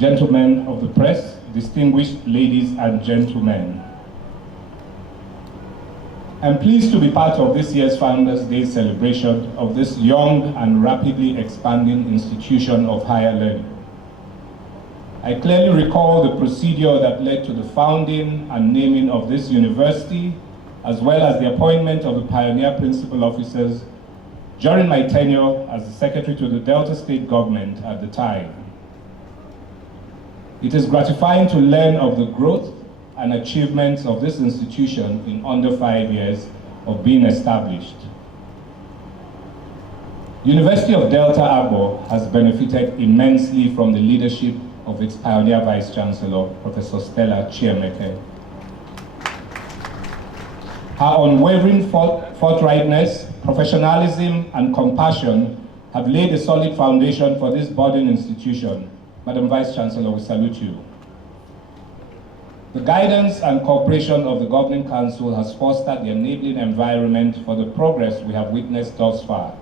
gentlemen of the press, distinguished ladies and gentlemen. I'm pleased to be part of this year's Founders' Day celebration of this young and rapidly expanding institution of higher learning. I clearly recall the procedure that led to the founding and naming of this university, as well as the appointment of the pioneer principal officers during my tenure as the Secretary to the Delta State government at the time. It is gratifying to learn of the growth and achievements of this institution in under 5 years of being established. University of Delta Agbo has benefited immensely from the leadership of its pioneer Vice Chancellor, Professor Stella Chiemeke. Her unwavering forthrightness, professionalism, and compassion have laid a solid foundation for this budding institution. Madam Vice Chancellor, we salute you. The guidance and cooperation of the Governing Council has fostered the enabling environment for the progress we have witnessed thus far.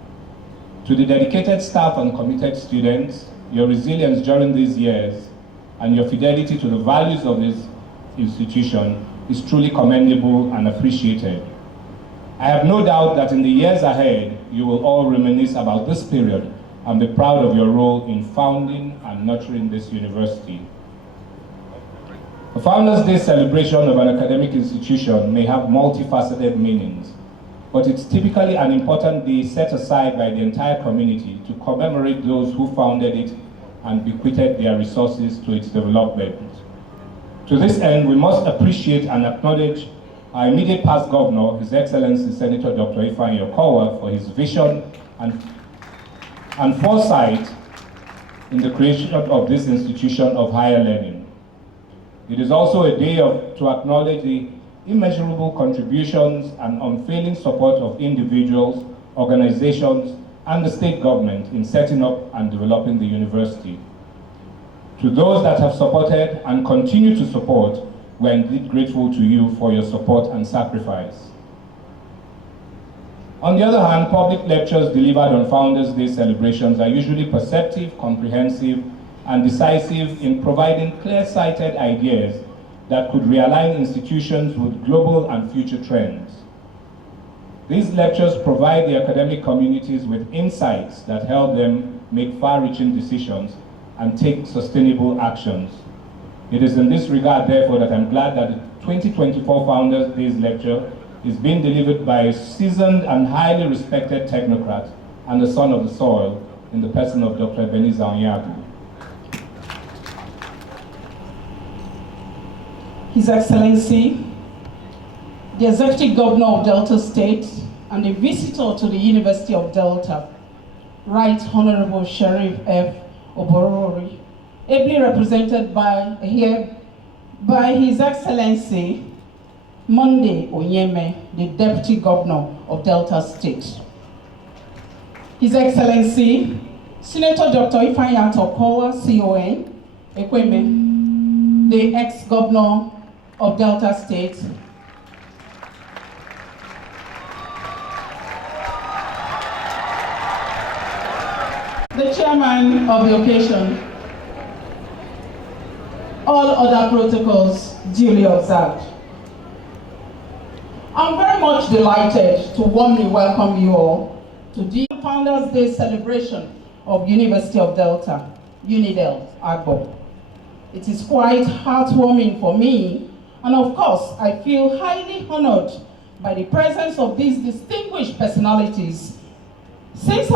To the dedicated staff and committed students, your resilience during these years and your fidelity to the values of this institution is truly commendable and appreciated. I have no doubt that in the years ahead, you will all reminisce about this period and be proud of your role in founding and nurturing this university. The Founders' Day celebration of an academic institution may have multifaceted meanings, but it's typically an important day set aside by the entire community to commemorate those who founded it and bequeathed their resources to its development. To this end, we must appreciate and acknowledge our immediate past governor, His Excellency Senator Dr. Ifeanyi Okowa, for his vision and foresight in the creation of this institution of higher learning. It is also a day to acknowledge the immeasurable contributions and unfailing support of individuals, organizations, and the state government in setting up and developing the university. To those that have supported and continue to support, we are indeed grateful to you for your support and sacrifice. On the other hand, public lectures delivered on Founders' Day celebrations are usually perceptive, comprehensive, and decisive in providing clear-sighted ideas that could realign institutions with global and future trends. These lectures provide the academic communities with insights that help them make far-reaching decisions and take sustainable actions. It is in this regard, therefore, that I'm glad that the 2024 Founders' Day lecture is being delivered by a seasoned and highly respected technocrat and a son of the soil in the person of Dr. Ebenezer Onyagu. His Excellency, the Executive Governor of Delta State and a visitor to the University of Delta, Right Honorable Sheriff F. Oborori, ably represented here by His Excellency Monday Onyeme, the Deputy Governor of Delta State. His Excellency Senator Dr. Ifeanyi Okowa, CON, Ekweme, the ex-governor of Delta State, the chairman of the occasion, all other protocols duly observed. I'm very much delighted to warmly welcome you all to the Founders' Day celebration of University of Delta, Unidel, Agbo. It is quite heartwarming for me, and of course, I feel highly honored by the presence of these distinguished personalities. Since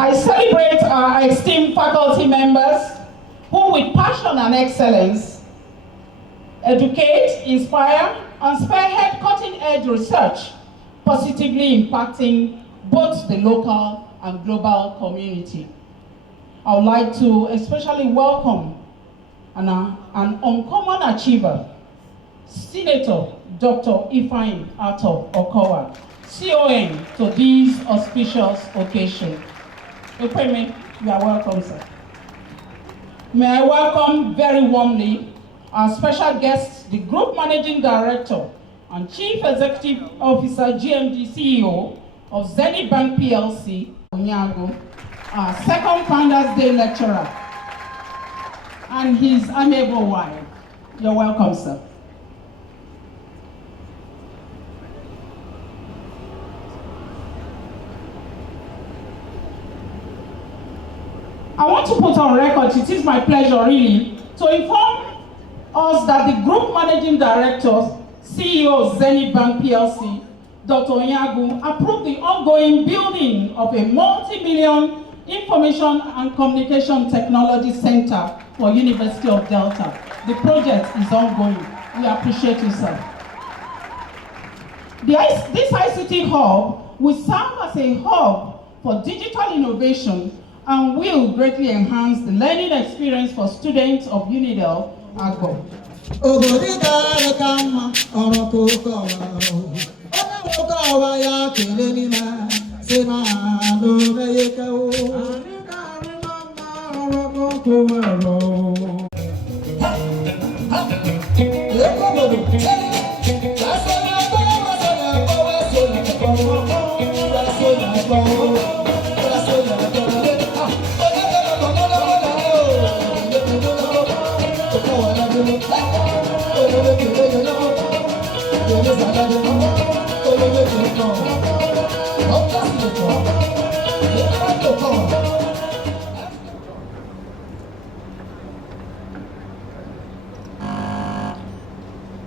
I celebrate our esteemed faculty members who with passion and excellence educate, inspire, and spearhead cutting-edge research, positively impacting both the local and global community. I would like to especially welcome an uncommon achiever, Senator Dr. Ifeanyi Ato Okowa, CON, to this auspicious occasion. Ekweme, you are welcome, sir. May I welcome very warmly our special guest, the Group Managing Director and Chief Executive Officer, GMD CEO of Zenith Bank PLC, Onyago, our second Founders Day lecturer, and his amiable wife. You're welcome, sir. I want to put on record, it is my pleasure really, to inform us that the Group Managing Director, CEO of Zenith Bank PLC, Dr. Onyago, approved the ongoing building of a multi-million Information and Communication Technology Center for University of Delta. The project is ongoing. We appreciate you, sir. This ICT hub will serve as a hub for digital innovation and will greatly enhance the learning experience for students of Unidel Agbo.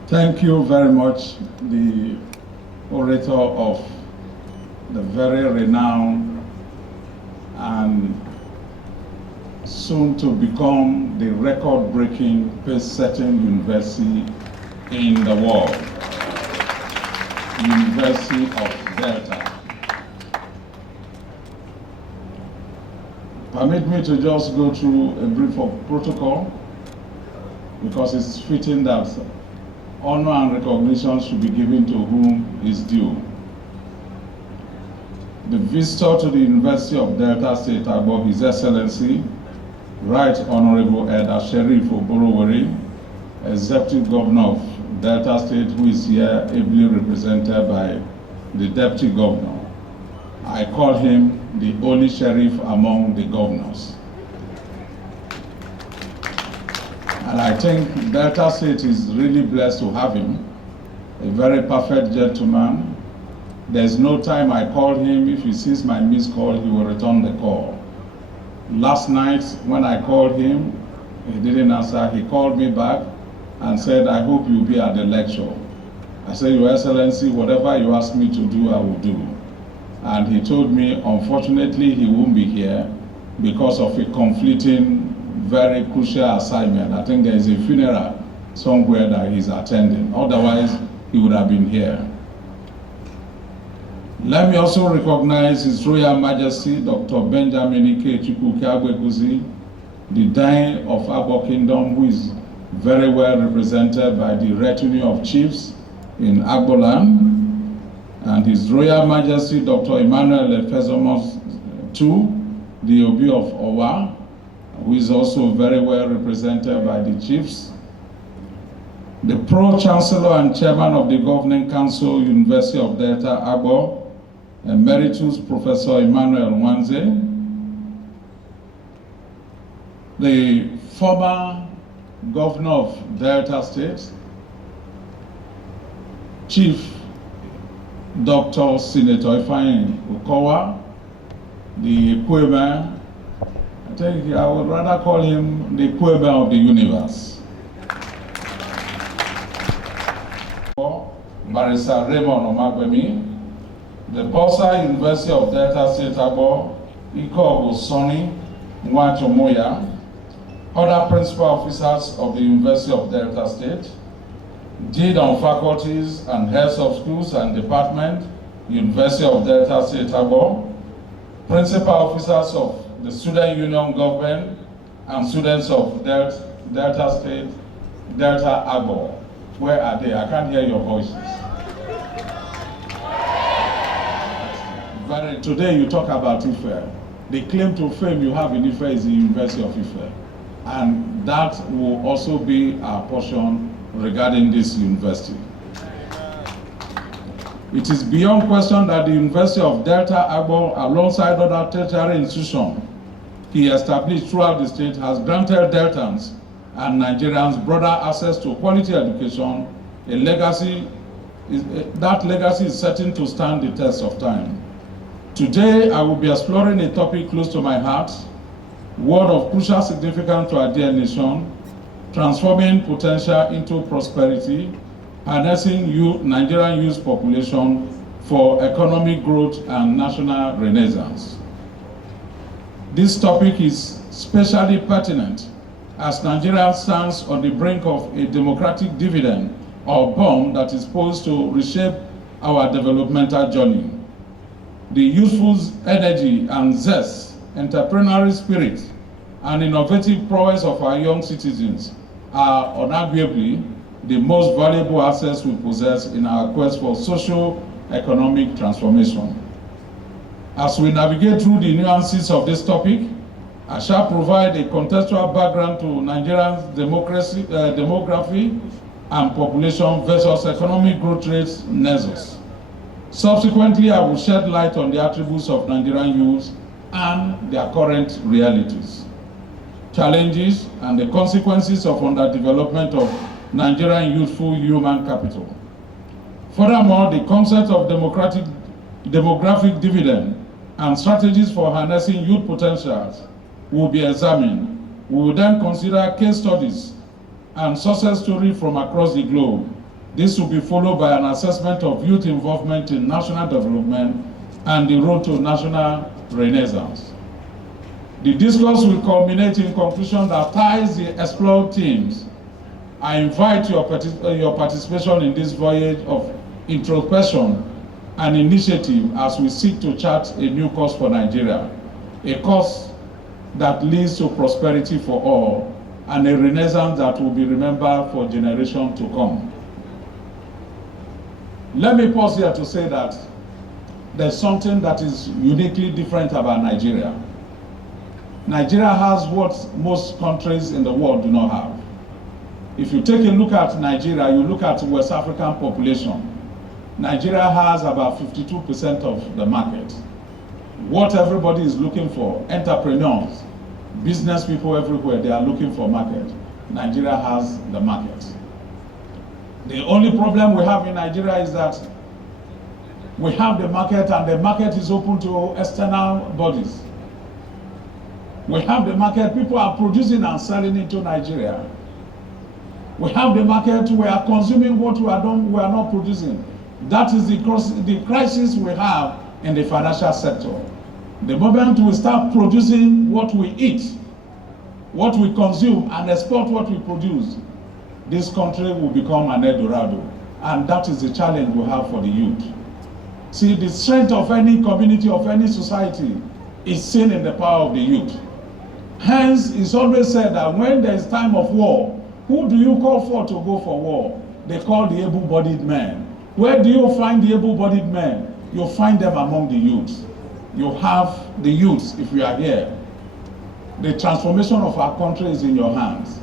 Thank you very much, the orator of the very renowned and soon to become the record-breaking pace-setting university in the world, University of Delta. Permit me to just go through a brief of protocol, because it's fitting that honor and recognition should be given to whom is due. The visitor to the University of Delta State Agbo, His Excellency, Right Honorable Elder Sheriff Oborowori, Executive Governor of Delta State, who is here ably represented by the Deputy Governor. I call him the only sheriff among the governors. And I think Delta State is really blessed to have him, a very perfect gentleman. There's no time I call him, if he sees my missed call, he will return the call. Last night, when I called him, he didn't answer. He called me back and said, I hope you'll be at the lecture. I said, Your Excellency, whatever you ask me to do, I will do. And he told me, unfortunately, he won't be here because of a conflicting, very crucial assignment. I think there is a funeral somewhere that he's attending. Otherwise, he would have been here. Let me also recognize His Royal Majesty, Dr. Benjamin Ike Chukwuka Agbekuzi, the Dain of Agbo Kingdom, who is very well represented by the retinue of chiefs in Agboland, and His Royal Majesty, Dr. Emmanuel Efezomos II, the Obi of Owa, who is also very well represented by the chiefs. The Pro-Chancellor and Chairman of the Governing Council, University of Delta Agbo, Emeritus Professor Emmanuel Nwanze, the former Governor of Delta State, Chief Dr. Senator Ifeanyi Okowa, the Ekweme, I think I would rather call him the Ekweme of the universe. Barrister Raymond Omagbemi, the Bosa University of Delta State Agbo, Ikobu Sonny Mwachomoya, other principal officers of the University of Delta State, Dean of Faculties and Heads of Schools and Department, University of Delta State, Abo, principal officers of the Student Union Government and students of Delta State, Delta Abo. Where are they? I can't hear your voices. Today you talk about Ife. The claim to fame you have in Ife is the University of Ife. And that will also be our portion regarding this university. It is beyond question that the University of Delta Abo, alongside other tertiary institutions he established throughout the state, has granted Deltans and Nigerians broader access to quality education, that legacy is certain to stand the test of time. Today, I will be exploring a topic close to my heart, word of crucial significance to our dear nation, transforming potential into prosperity, harnessing Nigerian youth population for economic growth and national renaissance. This topic is especially pertinent as Nigeria stands on the brink of a democratic dividend or bomb that is poised to reshape our developmental journey. The youthful energy and zest, entrepreneurial spirit, and innovative prowess of our young citizens are unarguably the most valuable assets we possess in our quest for socio-economic transformation. As we navigate through the nuances of this topic, I shall provide a contextual background to Nigeria's demography and population versus economic growth rates nexus. Subsequently, I will shed light on the attributes of Nigerian youth and their current realities, challenges, and the consequences of underdevelopment of Nigerian youthful human capital. Furthermore, the concept of demographic dividend and strategies for harnessing youth potentials will be examined. We will then consider case studies and success stories from across the globe. This will be followed by an assessment of youth involvement in national development and the road to national renaissance. The discourse will culminate in conclusion that ties the explored themes. I invite your participation in this voyage of introspection and initiative as we seek to chart a new course for Nigeria, a course that leads to prosperity for all and a renaissance that will be remembered for generations to come. Let me pause here to say that there's something that is uniquely different about Nigeria. Nigeria has what most countries in the world do not have. If you take a look at Nigeria, you look at West African population. Nigeria has about 52% of the market. What everybody is looking for, entrepreneurs, business people everywhere, they are looking for market. Nigeria has the market. The only problem we have in Nigeria is that we have the market and the market is open to external bodies. We have the market, people are producing and selling into Nigeria. We have the market, we are consuming what we are not producing. That is the crisis we have in the financial sector. The moment we start producing what we eat, what we consume, and export what we produce, this country will become an Eldorado. And that is the challenge we have for the youth. See, the strength of any community, of any society, is seen in the power of the youth. Hence, it's always said that when there is time of war, who do you call for to go for war? They call the able-bodied men. Where do you find the able-bodied men? You find them among the youths. You have the youths, if you are here. The transformation of our country is in your hands.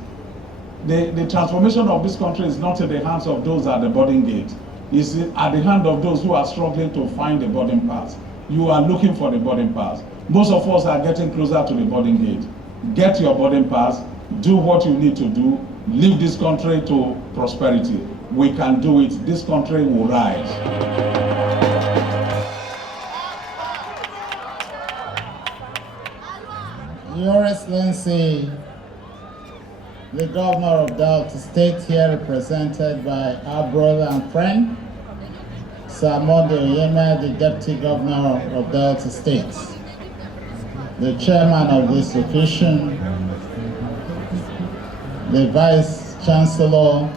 The transformation of this country is not in the hands of those at the boarding gate. It's at the hand of those who are struggling to find the boarding pass. You are looking for the boarding pass. Most of us are getting closer to the boarding gate. Get your boarding pass, do what you need to do, lead this country to prosperity. We can do it. This country will rise. Your Excellency, the Governor of Delta State, here represented by our brother and friend, Sir Monday Oyema, the Deputy Governor of Delta State. the chairman of this occasion, the Vice Chancellor,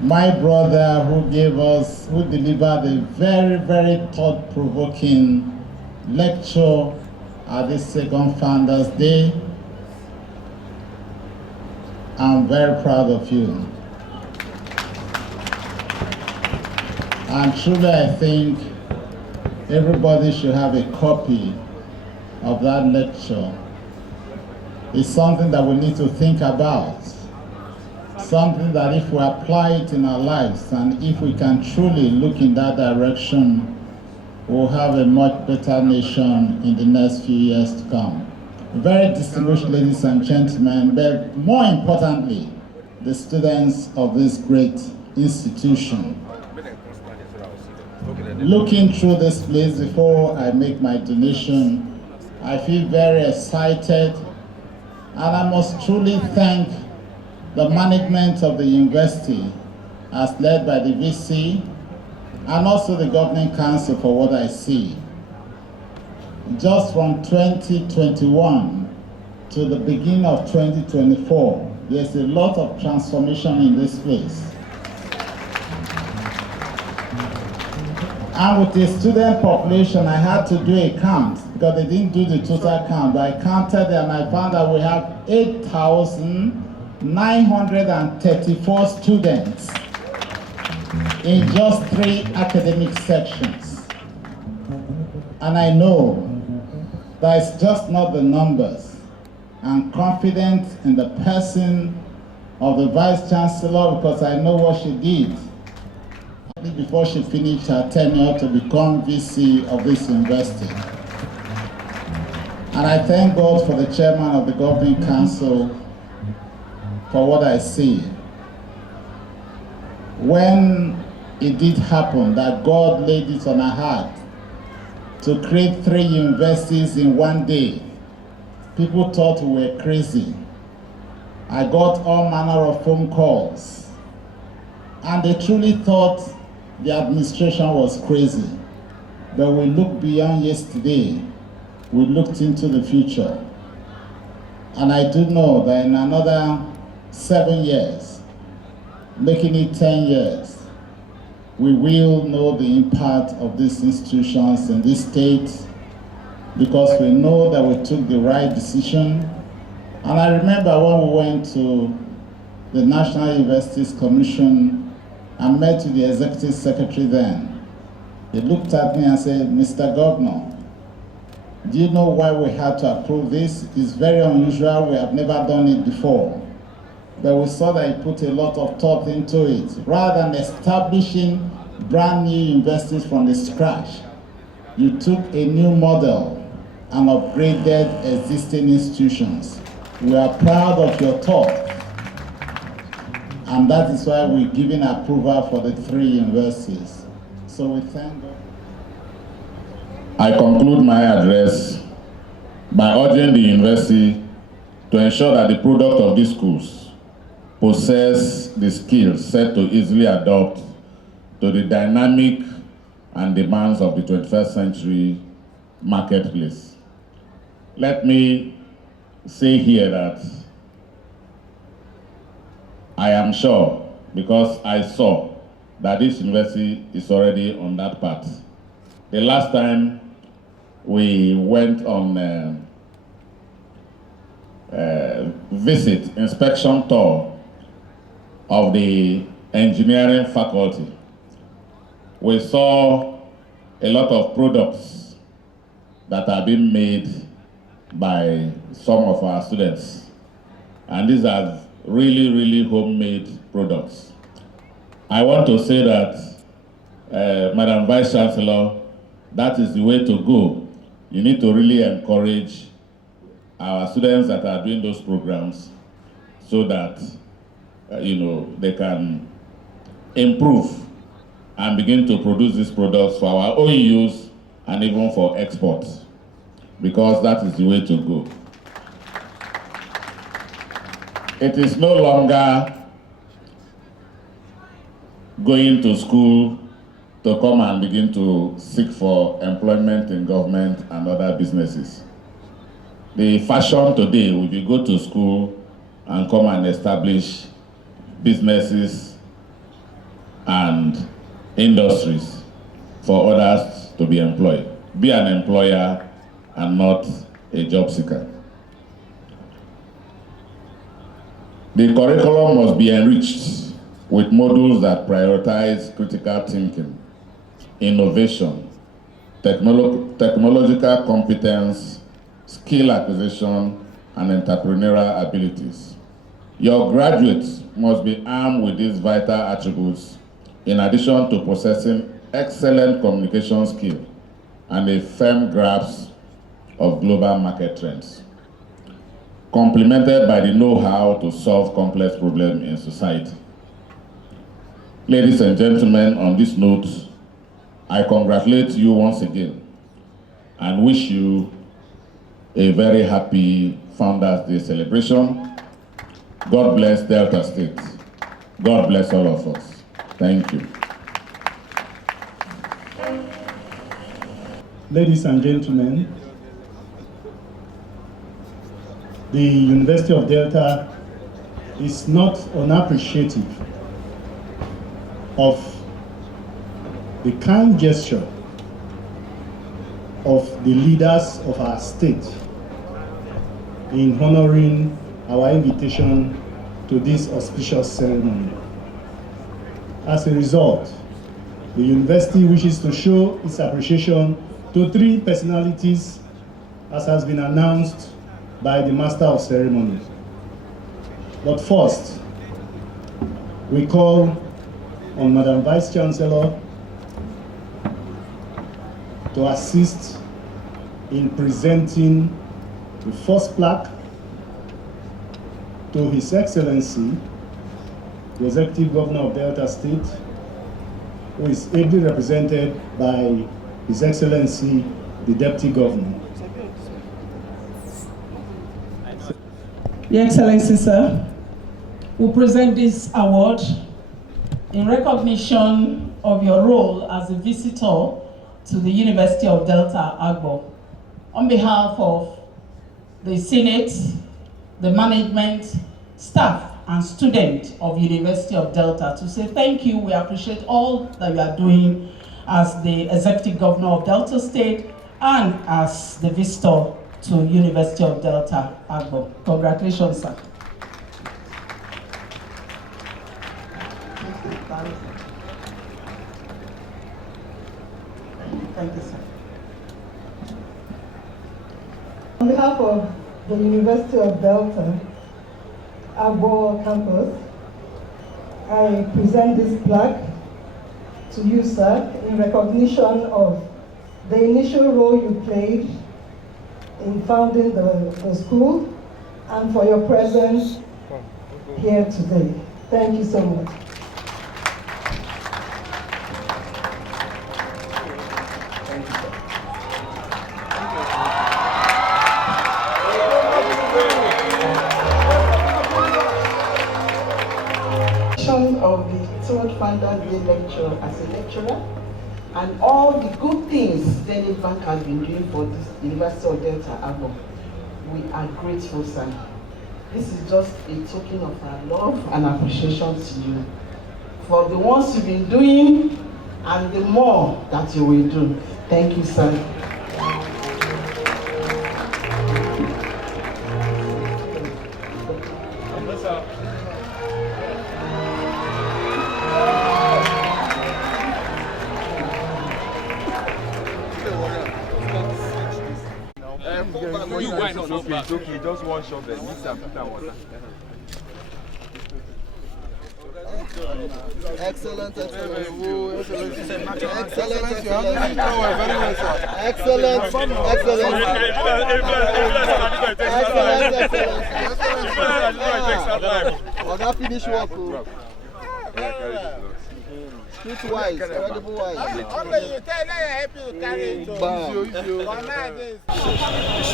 my brother who delivered a very, very thought-provoking lecture at this second Founders Day. I'm very proud of you. And truly I think everybody should have a copy of that lecture. It's something that we need to think about. Something that if we apply it in our lives and if we can truly look in that direction, we'll have a much better nation in the next few years to come. Very distinguished ladies and gentlemen, but more importantly, the students of this great institution. Looking through this place before I make my donation, I feel very excited, and I must truly thank the management of the university as led by the VC and also the governing council for what I see. Just from 2021 to the beginning of 2024, there's a lot of transformation in this place. And with the student population, I had to do a count because they didn't do the total count, but I counted and I found that we have 8,934 students in just 3 academic sections. And I know that it's just not the numbers. I'm confident in the person of the Vice Chancellor because I know what she did before she finished her tenure to become VC of this university. And I thank God for the chairman of the governing council for what I see. When it did happen that God laid it on our heart to create 3 universities in one day, people thought we were crazy. I got all manner of phone calls, and they truly thought the administration was crazy. But we looked beyond yesterday. We looked into the future. And I do know that in another 7 years, making it 10 years, we will know the impact of these institutions in this state because we know that we took the right decision. And I remember when we went to the National Universities Commission and met with the executive secretary then. He looked at me and said, Mr. Governor, do you know why we had to approve this? It's very unusual, we have never done it before. But we saw that he put a lot of thought into it. Rather than establishing brand new universities from the scratch, you took a new model and upgraded existing institutions. We are proud of your thought. And that is why we're giving approval for the 3 universities. So we thank God. I conclude my address by urging the university to ensure that the product of these schools possess the skills set to easily adapt to the dynamic and demands of the 21st century marketplace. Let me say here that I am sure, because I saw that this university is already on that path. The last time we went on inspection tour of the engineering faculty, we saw a lot of products that are being made by some of our students. And these are really homemade products. I want to say that, Madam Vice Chancellor, that is the way to go. You need to really encourage our students that are doing those programs so that, they can improve and begin to produce these products for our own use and even for export, because that is the way to go. It is no longer going to school to come and begin to seek for employment in government and other businesses. The fashion today will be go to school and come and establish businesses and industries for others to be employed. Be an employer and not a job seeker. The curriculum must be enriched with modules that prioritize critical thinking, innovation, technological competence, skill acquisition, and entrepreneurial abilities. Your graduates must be armed with these vital attributes in addition to possessing excellent communication skill and a firm grasp of global market trends, complemented by the know-how to solve complex problems in society. Ladies and gentlemen, on this note, I congratulate you once again and wish you a very happy Founders Day celebration. God bless Delta State. God bless all of us. Thank you. Ladies and gentlemen, the University of Delta is not unappreciative of the kind gesture of the leaders of our state in honoring our invitation to this auspicious ceremony. As a result, the university wishes to show its appreciation to 3 personalities, as has been announced by the Master of Ceremony. But first, we call on Madam Vice Chancellor to assist in presenting the first plaque to His Excellency, the Executive Governor of Delta State, who is ably represented by His Excellency, the Deputy Governor. Your Excellency, sir, we present this award in recognition of your role as a visitor to the University of Delta Agbo. On behalf of the Senate, the management, staff, and students of University of Delta, to say thank you. We appreciate all that you are doing as the Executive Governor of Delta State and as the visitor to University of Delta Agbo. Congratulations, sir. Thank you, sir. On behalf of the University of Delta Agbo campus, I present this plaque to you, sir, in recognition of the initial role you played in founding the school and for your presence here today. Thank you so much. Of the third Founders Day lecture as a lecturer and all the good things Zenith Bank has been doing for this University of Delta Agbo. We are grateful, sir. This is just a token of our love and appreciation to you for the ones you've been doing and the more that you will do. Thank you, sir. It's okay, just one shot there. Mix and put that water. Excellent, excellent. Excellent, excellent. Finish work. Street wise, credible wise. It's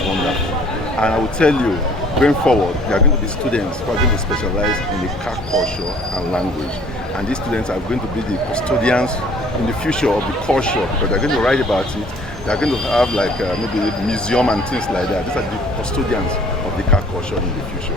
wonderful. And I will tell you, going forward, there are going to be students who are going to specialize in the car culture and language. And these students are going to be the custodians in the future of the culture because they're going to write about it, They are going to have like maybe a museum and things like that. These are the custodians of the car culture in the future.